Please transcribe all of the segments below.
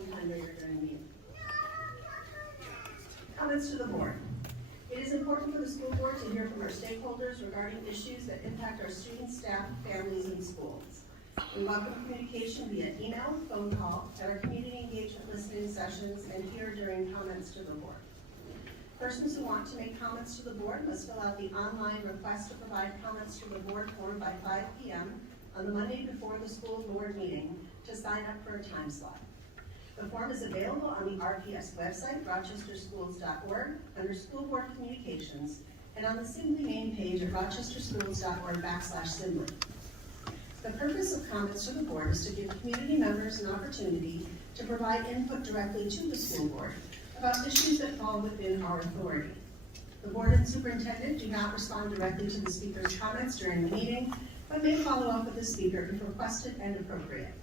sometime later during the meeting. Comments to the board. It is important for the school board to hear from our stakeholders regarding issues that impact our students, staff, families, and schools. We welcome communication via email, phone call, at our community engagement listening sessions, and here during comments to the board. Persons who want to make comments to the board must fill out the online request to provide comments to the board form by 5 p.m. on the Monday before the school board meeting to sign up for a time slot. The form is available on the RPS website, rochesterschools.org, under School Board Communications, and on the Sibley main page at rochesterschools.org/Sibley. The purpose of comments to the board is to give community members an opportunity to provide input directly to the school board about issues that fall within our authority. The board and superintendent do not respond directly to the speaker's comments during the meeting, but may follow up with the speaker if requested and appropriate.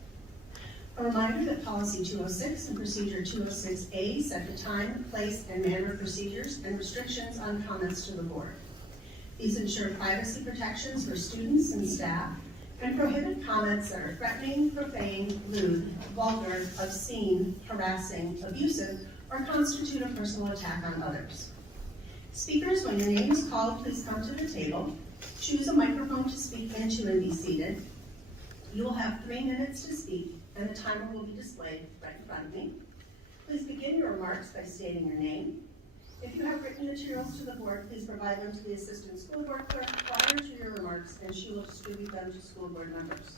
A reminder that Policy 206 and Procedure 206A set the time, place, and manner of procedures and restrictions on comments to the board. These ensure privacy protections for students and staff and prohibit comments that are threatening, profane, lewd, vulgar, obscene, harassing, abusive, or constitute a personal attack on others. Speakers, when your name is called, please come to the table. Choose a microphone to speak into and be seated. You will have 3 minutes to speak, and the timer will be displayed right in front of me. Please begin your remarks by stating your name. If you have written materials to the board, please provide them to the Assistant School Board Clerk prior to your remarks, and she will distribute them to school board members.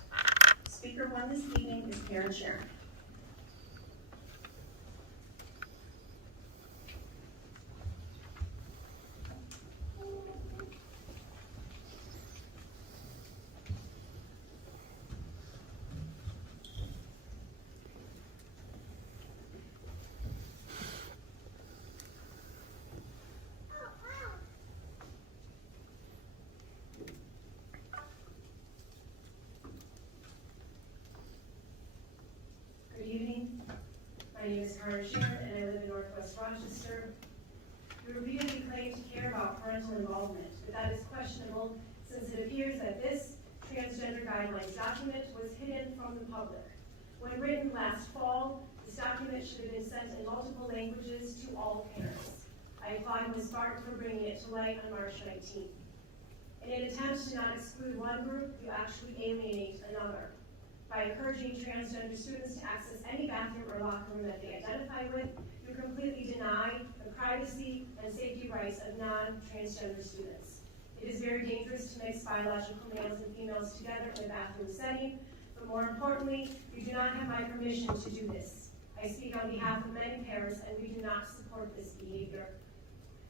Speaker 1 this evening is Karen Sharon. Good evening. My name is Karen Sharon, and I live in Northwest Rochester. We repeatedly claim to care about parental involvement, but that is questionable since it appears that this transgender guidelines document was hidden from the public. When written last fall, this document should have been sent in multiple languages to all parents. I applaud Ms. Barton for bringing it to light on March 19th. In an attempt to not exclude one group, you actually alienate another. By encouraging transgender students to access any bathroom or locker room that they identify with, you completely deny the privacy and safety rights of non-transgender students. It is very dangerous to mix biological males and females together in a bathroom setting, but more importantly, you do not have my permission to do this. I speak on behalf of many parents, and we do not support this behavior.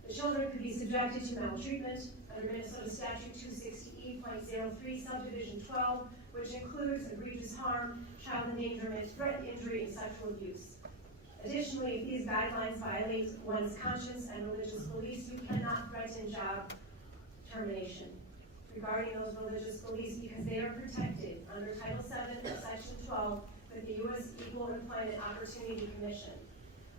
The children could be subjected to maltreatment under Minnesota Statute 260E.03, Subdivision 12, which includes egregious harm, child endangerment, threat, injury, and sexual abuse. Additionally, if these guidelines violate one's conscience and religious beliefs, you cannot threaten job termination regarding those religious beliefs because they are protected under Title VII, Section 12, with the U.S. Equal Employment Opportunity Commission.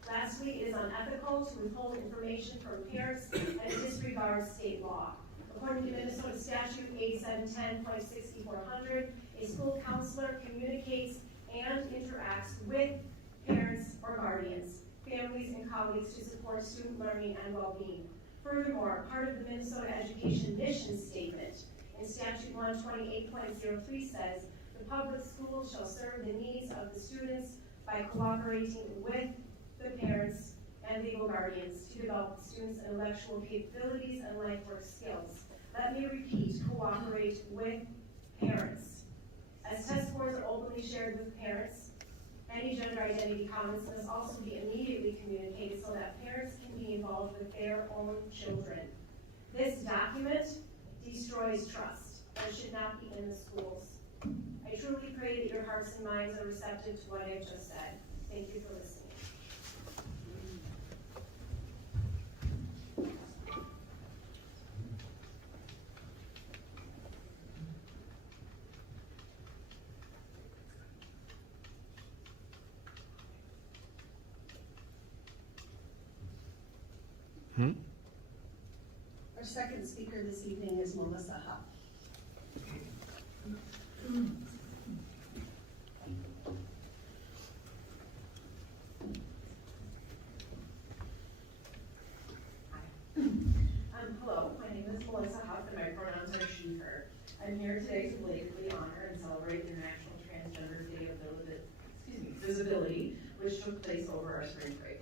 Lastly, it is unethical to withhold information from parents and disregard state law. According to Minnesota Statute 8710.6400, a school counselor communicates and interacts with parents or guardians, families, and colleagues to support student learning and well-being. Furthermore, part of the Minnesota Education Mission Statement in Statute 128.03 says, the public school shall serve the needs of the students by cooperating with the parents and legal guardians to develop the students' intellectual capabilities and life work skills. Let me repeat, cooperate with parents. As test scores are openly shared with parents, any gender identity comments must also be immediately communicated so that parents can be involved with their own children. This document destroys trust and should not be in the schools. I truly pray that your hearts and minds are receptive to what I've just said. Thank you for listening. Our second speaker this evening is Melissa Huff. visibility, which took place over our spring break.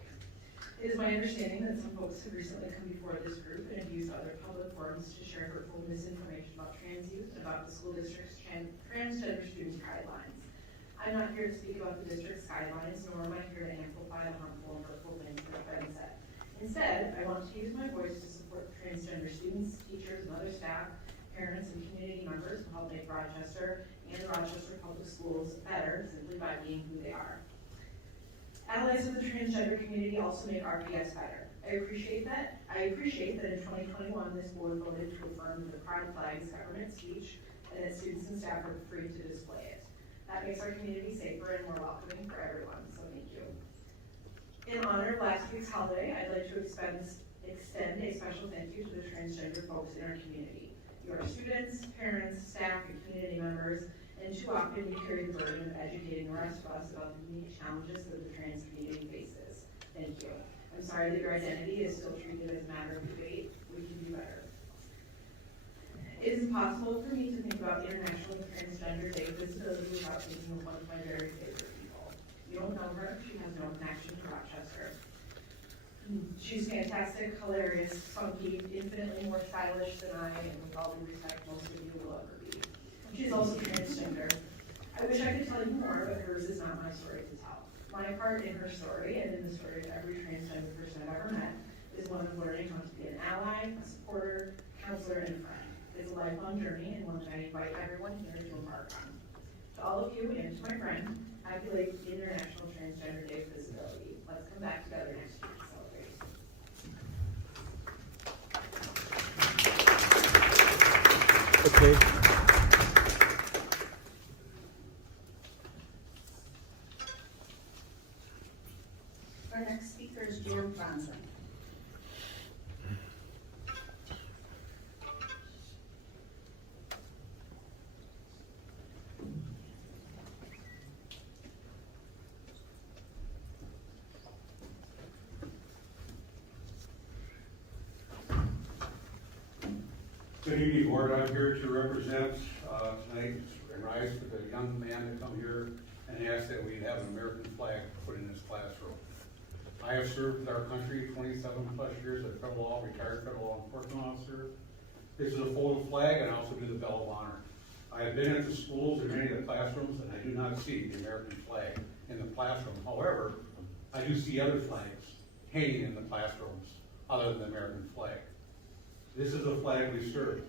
It is my understanding that some folks have recently come before this group and have used other public forums to share hurtful misinformation about trans youth and about the school district's transgender students guidelines. I'm not here to speak about the district's guidelines, nor am I here to amplify the harmful and hurtful things that have been said. Instead, I want to use my voice to support transgender students, teachers, and other staff, parents, and community members who help make Rochester and the Rochester Public Schools better simply by being who they are. Allies of the transgender community also make RPS better. I appreciate that in 2021 this board voted to affirm that the pride flag is government speech and that students and staff are free to display it. That makes our community safer and more welcoming for everyone, so thank you. In honor of last week's holiday, I'd like to extend a special thank you to the transgender folks in our community. You are students, parents, staff, and community members, and too often you carry the burden of educating the rest of us about the unique challenges that the trans community faces. Thank you. I'm sorry that your identity is still treated as a matter of debate. We can do better. It is impossible for me to think about International Transgender Day visibility without thinking of one of my very favorite people. You don't know her, she has no connection to Rochester. She's fantastic, hilarious, funky, infinitely more stylish than I, and with all due respect, most of you will ever be. She's also transgender. I wish I could tell you more, but hers is not my story to tell. My part in her story, and in the story of every transgender person I've ever met, is one of learning how to be an ally, a supporter, counselor, and a friend. It's a lifelong journey, and one that I invite everyone here to embark on. To all of you, and to my friend, happy late International Transgender Day of Visibility. Let's come back together next week to celebrate. Okay. Our next speaker is Jan Franzen. Good evening, board. I'm here to represent tonight and rise for the young man to come here and ask that we have an American flag put in his classroom. I have served our country 27 plus years as a federal law, retired federal law enforcement officer. This is a folded flag, and I also do the Bell of Honor. I have been at the schools in many of the classrooms, and I do not see the American flag in the classroom. However, I do see other flags hanging in the classrooms other than the American flag. This is the flag we serve.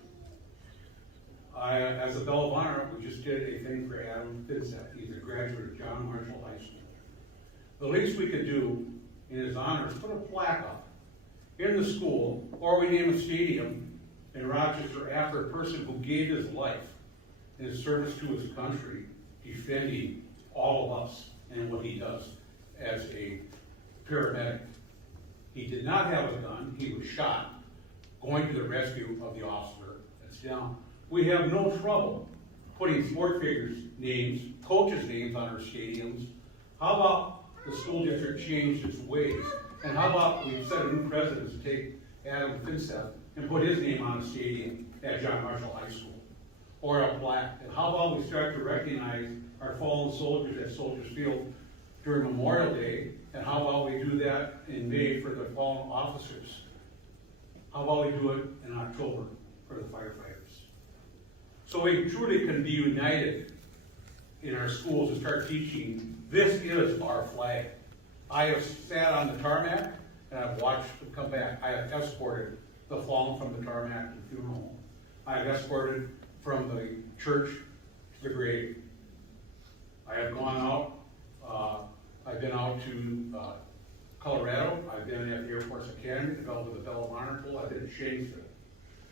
As a Bell of Honor, we just did a thing for Adam Finseth. He's a graduate of John Marshall High School. The least we could do in his honor is put a plaque up in the school, or we name a stadium in Rochester after a person who gave his life in his service to his country, defending all of us and what he does as a paramedic. He did not have a gun. He was shot going to the rescue of the officer that's down. We have no trouble putting sport figures' names, coaches' names on our stadiums. How about the school district changed its ways? And how about we set a new precedent to take Adam Finseth and put his name on a stadium at John Marshall High School, or a plaque? And how about we start to recognize our fallen soldiers at Soldiers Field during Memorial Day? And how about we do that in May for the fallen officers? How about we do it in October for the firefighters? So we truly can be united in our schools and start teaching, this is our flag. I have sat on the tarmac and I've watched them come back. I have escorted the fallen from the tarmac to the funeral home. I have escorted from the church to the grave. I have gone out, I've been out to Colorado. I've been at the Air Force Academy, developed the Bell of Honor Pool. I've been at Shakespeare.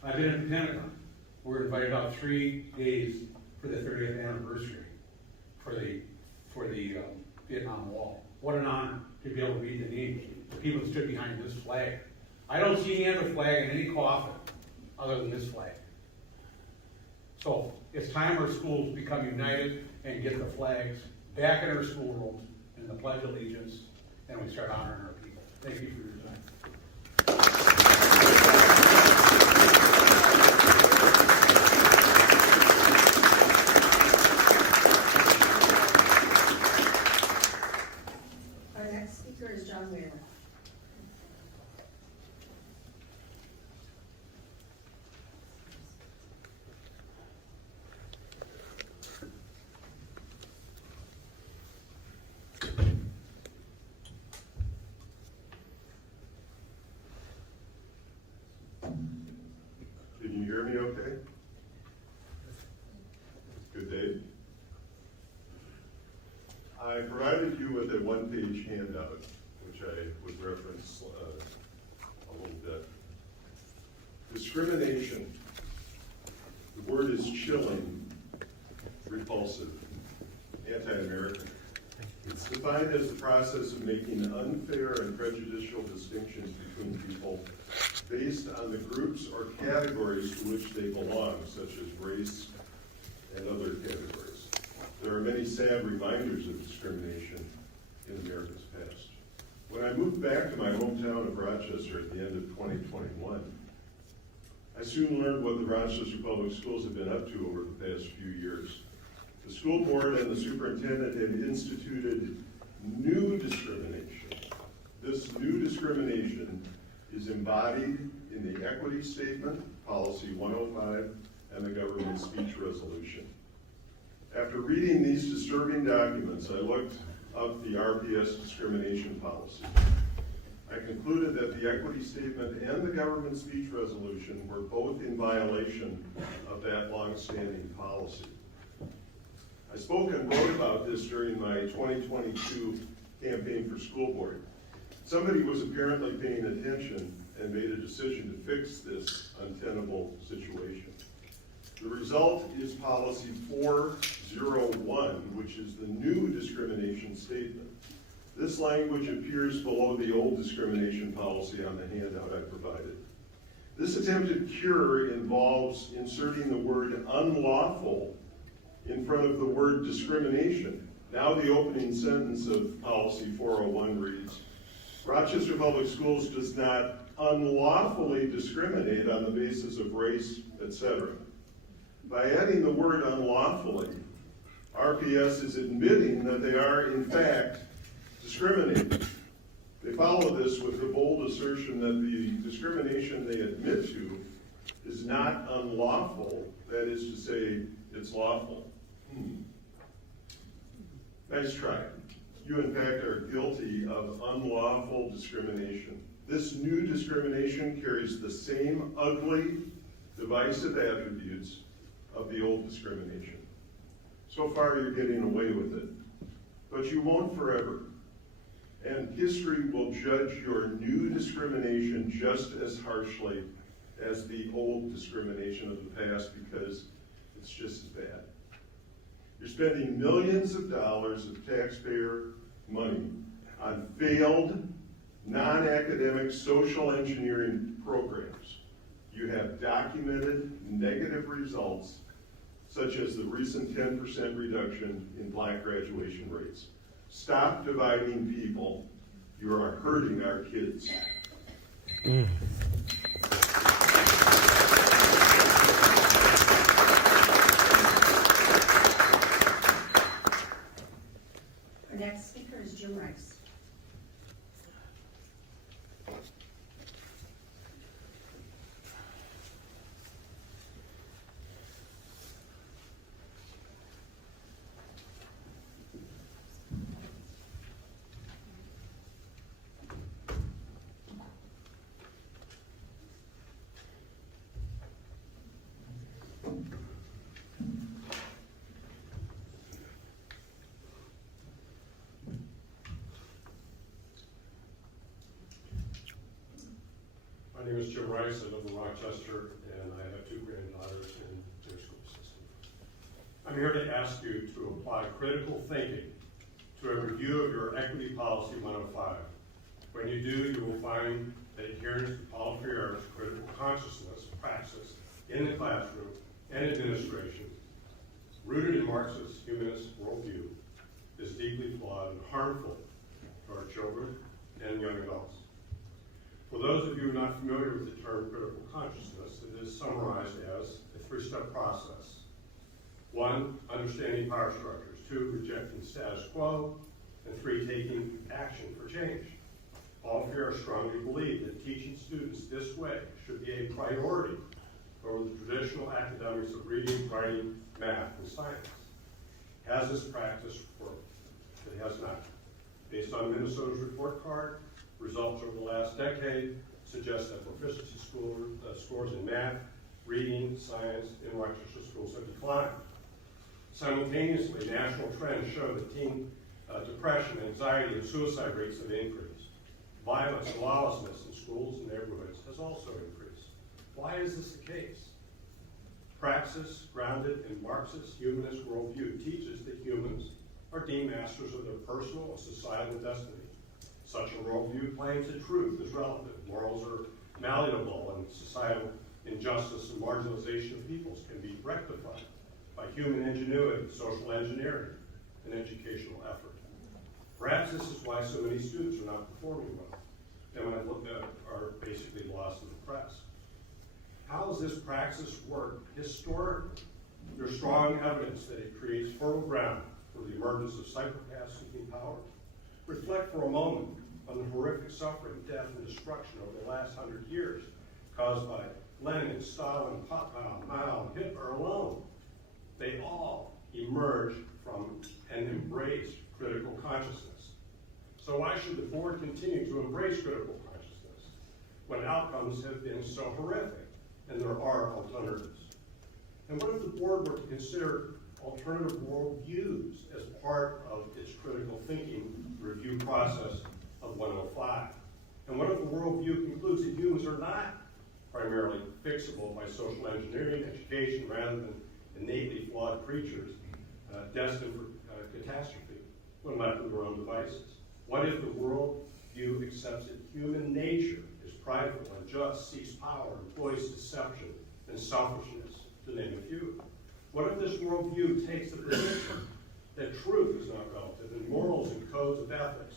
I've been at the Pentagon. We're invited out 3 days for the 30th anniversary for the Vietnam Wall. What an honor to be able to read the names of people that stood behind this flag. I don't see any other flag in any coffin other than this flag. So it's time our schools become united and get the flags back in our schoolrooms and the Pledge of Allegiance, and we start honoring our people. Thank you for your time. John Wheeler. Can you hear me okay? Good day. I provided you with a one-page handout, which I would reference a little bit. Discrimination. The word is chilling, repulsive, anti-American. It's defined as the process of making unfair and prejudicial distinctions between people based on the groups or categories to which they belong, such as race and other categories. There are many sad reminders of discrimination in America's past. When I moved back to my hometown of Rochester at the end of 2021, I soon learned what the Rochester Public Schools have been up to over the past few years. The school board and the superintendent had instituted new discrimination. This new discrimination is embodied in the equity statement, policy 105, and the government speech resolution. After reading these disturbing documents, I looked up the RPS discrimination policy. I concluded that the equity statement and the government speech resolution were both in violation of that longstanding policy. I spoke and wrote about this during my 2022 campaign for school board. Somebody was apparently paying attention and made a decision to fix this untenable situation. The result is policy 401, which is the new discrimination statement. This language appears below the old discrimination policy on the handout I provided. This attempted cure involves inserting the word unlawful in front of the word discrimination. Now the opening sentence of policy 401 reads, Rochester Public Schools does not unlawfully discriminate on the basis of race, etc. By adding the word unlawfully, RPS is admitting that they are, in fact, discriminating. They follow this with the bold assertion that the discrimination they admit to is not unlawful, that is to say, it's lawful. Nice try. You, in fact, are guilty of unlawful discrimination. This new discrimination carries the same ugly, divisive attributes of the old discrimination. So far, you're getting away with it, but you won't forever. And history will judge your new discrimination just as harshly as the old discrimination of the past, because it's just as bad. You're spending millions of dollars of taxpayer money on failed, non-academic social engineering programs. You have documented negative results, such as the recent 10% reduction in Black graduation rates. Stop dividing people. You are hurting our kids. Our next speaker is Jim Rice. My name is Jim Rice. I live in Rochester, and I have two granddaughters in their school system. I'm here to ask you to apply critical thinking to a review of your Equity Policy 105. When you do, you will find that adherence to Paulo Freire's critical consciousness praxis in the classroom and administration, rooted in Marxist humanist worldview, is deeply flawed and harmful to our children and young adults. For those of you not familiar with the term critical consciousness, it is summarized as a three-step process. 1, understanding power structures. 2, rejecting status quo. And 3, taking action for change. All here strongly believe that teaching students this way should be a priority over the traditional academics of reading, writing, math, and science. Has this practice worked? It has not. Based on Minnesota's report card, results over the last decade suggest that proficiency scores in math, reading, science in Rochester schools have declined. Simultaneously, national trends show that teen depression, anxiety, and suicide rates have increased. Violence and lawlessness in schools and neighborhoods has also increased. Why is this the case? Praxis, grounded in Marxist humanist worldview, teaches that humans are deemed masters of their personal and societal destiny. Such a worldview claims that truth is relative, morals are malleable, and societal injustice and marginalization of peoples can be rectified by human ingenuity, social engineering, and educational effort. Perhaps this is why so many students are not performing well, and when I look at are basically lost in the press. How has this praxis worked historically? There's strong evidence that it creates fertile ground for the emergence of psychopaths seeking power. Reflect for a moment on the horrific suffering, death, and destruction over the last 100 years caused by Lenin, Stalin, Mao, and Hitler alone. They all emerged from and embraced critical consciousness. So why should the board continue to embrace critical consciousness when outcomes have been so horrific and there are alternatives? And what if the board were to consider alternative worldviews as part of its critical thinking review process of 105? And what if the worldview concludes that humans are not primarily fixable by social engineering, education, rather than innately flawed creatures destined for catastrophe when left to their own devices? What if the worldview accepts that human nature is prideful, unjust, seeks power, employs deception and selfishness, to name a few? What if this worldview takes the position that truth is not relative and morals and codes of ethics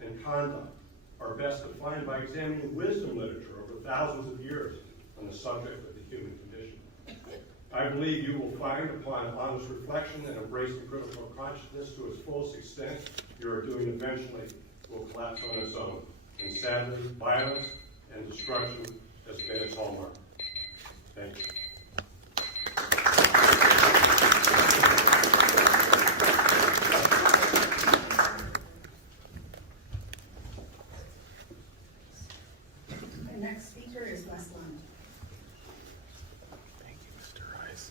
and conduct are best defined by examining wisdom literature over thousands of years on the subject of the human condition? I believe you will find, upon honest reflection and embracing critical consciousness to its fullest extent, your doing eventually will collapse on its own. And sadly, violence and destruction has been its hallmark. Thank you. Our next speaker is Wes Lund. Thank you, Mr. Rice.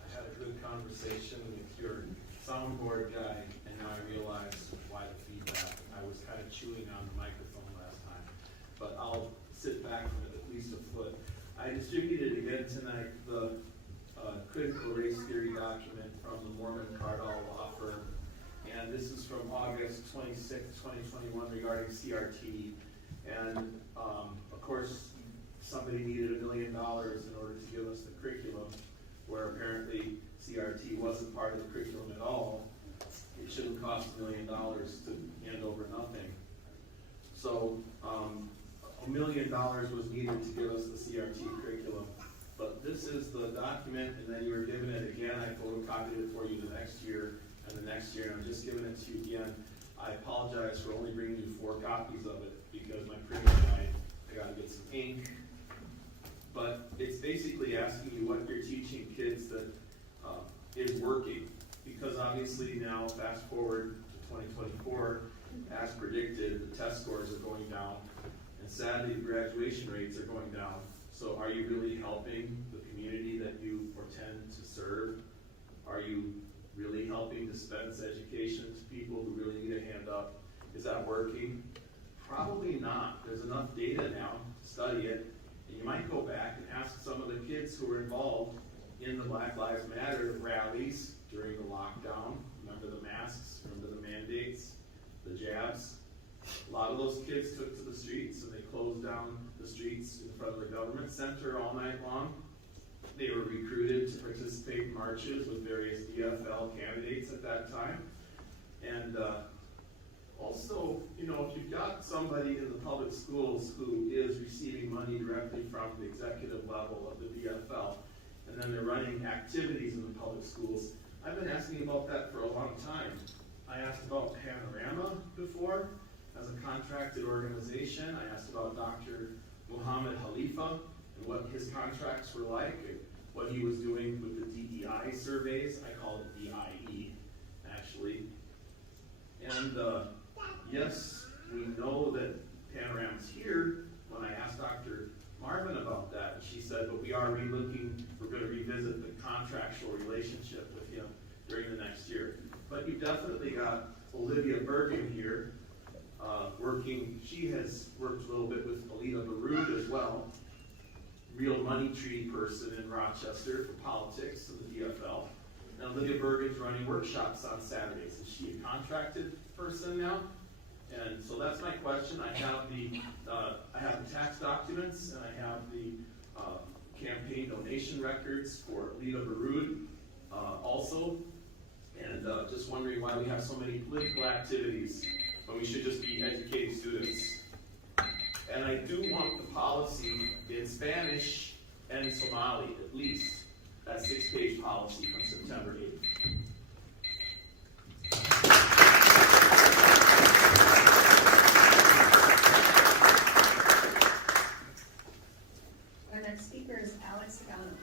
I had a good conversation with your soundboard guy, and now I realize why the feedback. I was kind of chewing on the microphone last time, but I'll sit back from it at least a foot. I distributed again tonight the critical race theory document from the Mormon Cardall law firm, and this is from August 26, 2021 regarding CRT. And of course, somebody needed $1 million in order to give us the curriculum, where apparently CRT wasn't part of the curriculum at all. It shouldn't cost $1 million to hand over nothing. So $1 million was needed to give us the CRT curriculum. But this is the document, and then you were given it again. I photocopied it for you the next year and the next year, and I'm just giving it to you again. I apologize for only bringing you 4 copies of it because my printer died. I gotta get some ink. But it's basically asking you what you're teaching kids that is working. Because obviously now, fast forward to 2024, as predicted, the test scores are going down, and sadly, the graduation rates are going down. So are you really helping the community that you portend to serve? Are you really helping dispense education to people who really need a hand up? Is that working? Probably not. There's enough data now to study it. And you might go back and ask some of the kids who were involved in the Black Lives Matter rallies during the lockdown. Remember the masks, remember the mandates, the jabs? A lot of those kids took to the streets, and they closed down the streets in front of the government center all night long. They were recruited to participate in marches with various DFL candidates at that time. And also, you know, if you've got somebody in the public schools who is receiving money directly from the executive level of the VFL, and then they're running activities in the public schools, I've been asking about that for a long time. I asked about Panorama before, as a contracted organization. I asked about Dr. Muhammad Khalifa and what his contracts were like, and what he was doing with the DEI surveys. I call it DIE, actually. And yes, we know that Panorama's here. When I asked Dr. Marvin about that, and she said, but we are we're going to revisit the contractual relationship with him during the next year. But you've definitely got Olivia Bergen here, working. She has worked a little bit with Alina Baroud as well, real money tree person in Rochester for politics in the DFL. And Olivia Bergen's running workshops on Saturdays. Is she a contracted person now? And so that's my question. I have the tax documents, and I have the campaign donation records for Alina Baroud also. And just wondering why we have so many political activities when we should just be educating students. And I do want the policy in Spanish and Somali, at least, that 6-page policy from September 8th. Our next speaker is Alex Gano.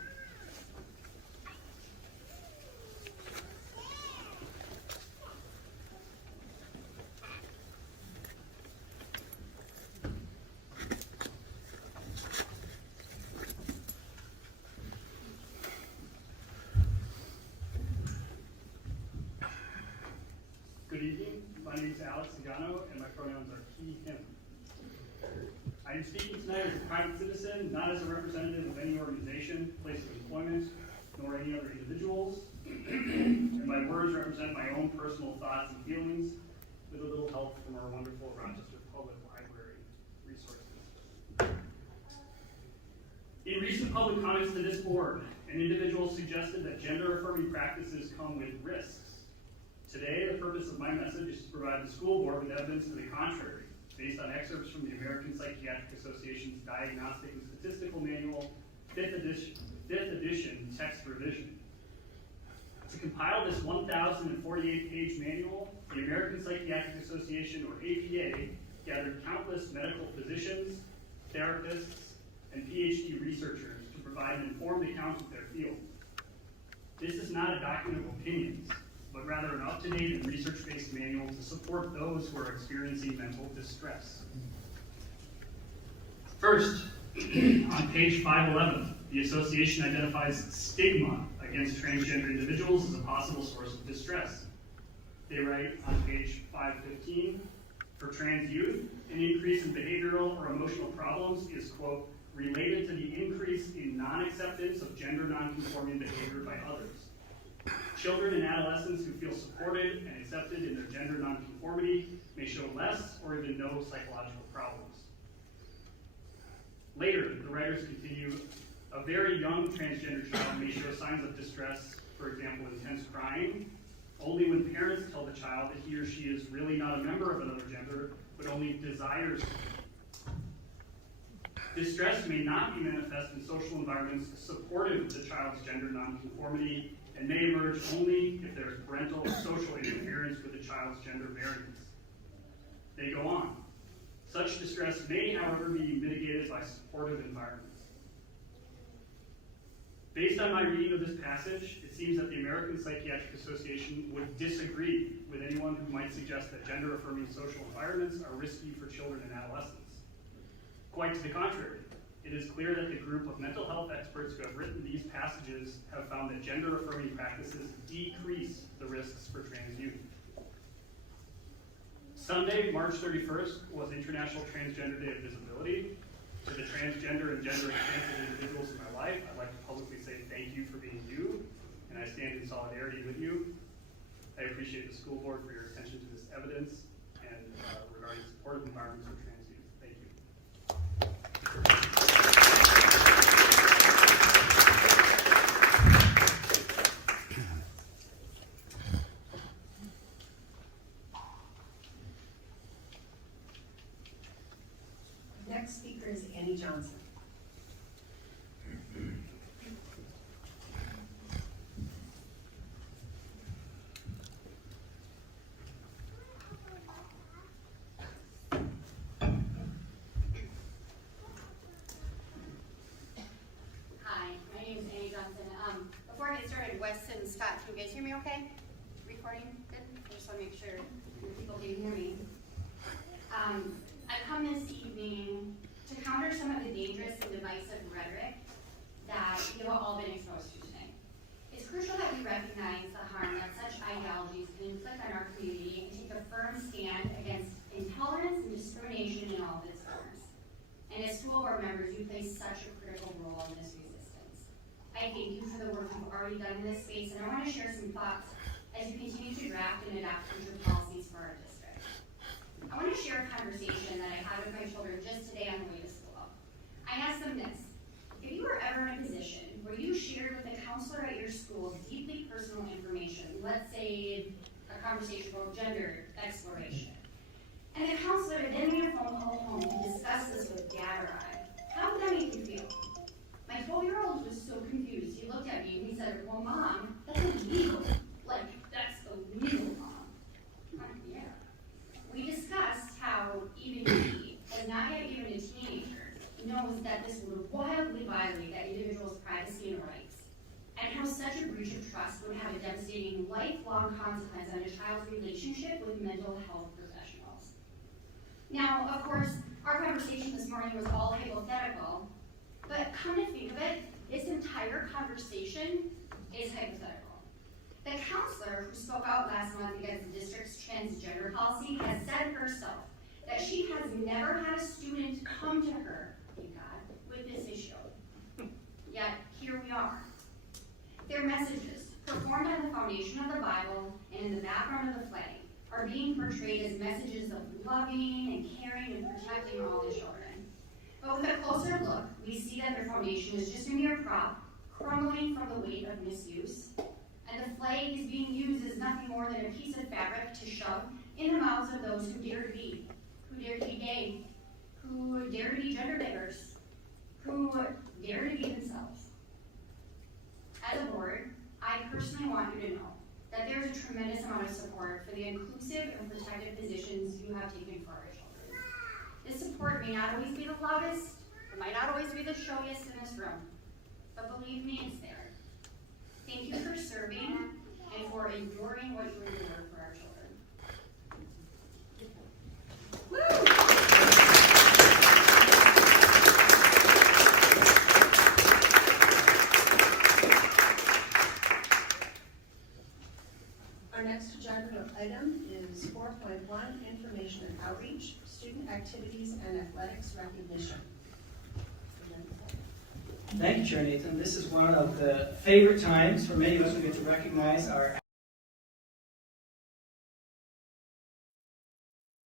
Good evening. My name is Alex Agano, and my pronouns are he, him. I am speaking tonight as a private citizen, not as a representative of any organization, place of employment, nor any other individuals. And my words represent my own personal thoughts and feelings, with a little help from our wonderful Rochester Public Library resources. In recent public comments to this board, an individual suggested that gender-affirming practices come with risks. Today, the purpose of my message is to provide the school board with evidence to the contrary, based on excerpts from the American Psychiatric Association's Diagnostic and Statistical Manual, 5th edition text revision. To compile this 1,048-page manual, the American Psychiatric Association, or APA, gathered countless medical physicians, therapists, and PhD researchers to provide an informed account of their field. This is not a document of opinions, but rather an up-to-date and research-based manual to support those who are experiencing mental distress. First, on page 511, the association identifies stigma against transgender individuals as a possible source of distress. They write on page 515, for trans youth, an increase in behavioral or emotional problems is, quote, related to the increase in non-acceptance of gender non-conforming behavior by others. Children and adolescents who feel supported and accepted in their gender nonconformity may show less or even no psychological problems. Later, the writers continue, a very young transgender child may show signs of distress, for example, intense crying, only when parents tell the child that he or she is really not a member of another gender, but only desires to be. Distress may not be manifest in social environments supportive of the child's gender nonconformity, and may emerge only if there is parental or social interference with the child's gender variance. They go on. Such distress may, however, be mitigated by supportive environments. Based on my reading of this passage, it seems that the American Psychiatric Association would disagree with anyone who might suggest that gender-affirming social environments are risky for children and adolescents. Quite to the contrary. It is clear that the group of mental health experts who have written these passages have found that gender-affirming practices decrease the risks for trans youth. Sunday, March 31st, was International Transgender Day of Visibility. To the transgender and gender-expansive individuals in my life, I'd like to publicly say thank you for being you, and I stand in solidarity with you. I appreciate the school board for your attention to this evidence and regarding supportive environments for trans youth. Thank you. next speaker is Annie Johnson. Hi, my name is Annie Johnson. Before I get started, Weston and Scott, can you guys hear me okay? Recording, good? I just want to make sure people can hear me. I come this evening to counter some of the dangerous and divisive rhetoric that you have all been exposed to today. It's crucial that we recognize the harm that such ideologies can inflict on our community and take a firm stand against intolerance and discrimination in all of its forms. And as school board members, you play such a critical role in this resistance. I thank you for the work you've already done in this space, and I want to share some thoughts as you continue to draft and adopt future policies for our district. I want to share a conversation that I had with my children just today on the way to school. I asked them this: if you were ever in a position where you shared with a counselor at your school deeply personal information, let's say a conversation about gender exploration, and the counselor then made a phone call home to discuss this with Dad or I, how would that make you feel? My 12-year-old was so confused. He looked at me and he said, well, Mom, that's illegal. Like, that's illegal, Mom. Yeah. We discussed how even he, as not yet even a teenager, knows that this would wildly violate that individual's privacy and rights, and how such a breach of trust would have a devastating lifelong consequence on a child's relationship with mental health professionals. Now, of course, our conversation this morning was all hypothetical, but come to think of it, this entire conversation is hypothetical. The counselor who spoke out last month against the district's transgender policy has said herself that she has never had a student come to her, thank God, with this issue. Yet, here we are. Their messages, performed on the foundation of the Bible and in the background of the flag, are being portrayed as messages of loving and caring and protecting all the children. But with a closer look, we see that their foundation is just a mere prop, crumbling from the weight of misuse, and the flag is being used as nothing more than a piece of fabric to shove in the mouths of those who dare to be gay, who dare to be gender diverse, who dare to be themselves. As a board, I personally want you to know that there is a tremendous amount of support for the inclusive and protective positions you have taken for our children. This support may not always be the loudest, it might not always be the showiest in this room, but believe me, it's there. Thank you for serving and for enduring what you endure for our children. Our next agenda item is 4.1, information and outreach, student activities and athletics recognition. Thank you, Chair Nathan. This is one of the favorite times for many of us. We get to recognize our